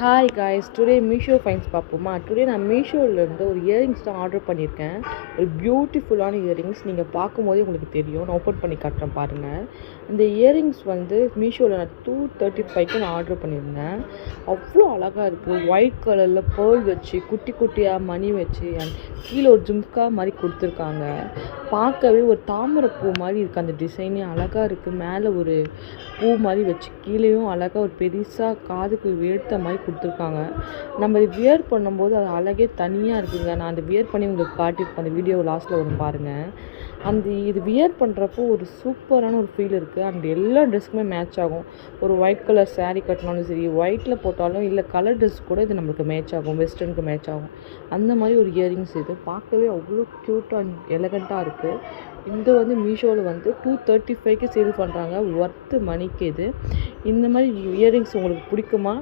Hi guys, today Meesho fines பார்ப்போமா? Today நான் மீஷோவிலேருந்து ஒரு இயரிங்ஸ் தான் ஆர்டர் பண்ணியிருக்கேன். ஒரு பியூட்டிஃபுல்லான இயரிங்ஸ். நீங்கள் பார்க்கும்போதே உங்களுக்கு தெரியும். நான் ஓப்பன் பண்ணி காட்டுறேன் பாருங்கள். இந்த இயரிங்ஸ் வந்து மீஷோவில் நான் 235க்கு நான் ஆர்டர் பண்ணியிருந்தேன். அவ்வளோ அழகாக இருக்குது. ஒயிட் கலரில் பேர்ல் வச்சு குட்டி குட்டியாக மணி வச்சு கீழே ஒரு ஜும்கா மாதிரி கொடுத்துருக்காங்க. பார்க்கவே ஒரு தாமரை பூ மாதிரி இருக்குது. அந்த டிசைனே அழகாக இருக்குது. மேலே ஒரு பூ மாதிரி வச்சு கீழேயும் அழகாக ஒரு பெருசாக காதுக்கு வேர்த்த மாதிரி கொடுத்துருக்காங்க. நம்ம இது வியர் பண்ணும்போது அது அழகே தனியாக இருக்குதுங்க. நான் அந்த வியர் பண்ணி உங்களுக்கு காட்டியிருப்பேன். அந்த வீடியோ லாஸ்ட்டில் வரும் பாருங்கள். இது வியர் பண்ணுறப்போ ஒரு சூப்பரான ஒரு ஃபீல் இருக்குது. அண்ட் எல்லா ட்ரெஸ்க்குமே மேட்ச் ஆகும். ஒரு ஒயிட் கலர் சாரீ கட்டினாலும் சரி, ஒயிட்டில் போட்டாலும் இல்லை கலர் ட்ரெஸ் கூட இது நம்மளுக்கு மேட்ச் ஆகும். வெஸ்டர்னுக்கு மேட்ச் ஆகும். அந்த மாதிரி ஒரு இயரிங்ஸ் இது பார்க்கவே அவ்வளோ க்யூட்டாக அண்ட் எலகண்ட்டாக இருக்குது. இது வந்து மீஷோவில் வந்து 235க்கு சேல் பண்ணுறாங்க. ஒர்த்து மணிக்கு இது. இந்த மாதிரி இயரிங்ஸ் உங்களுக்கு பிடிக்குமா?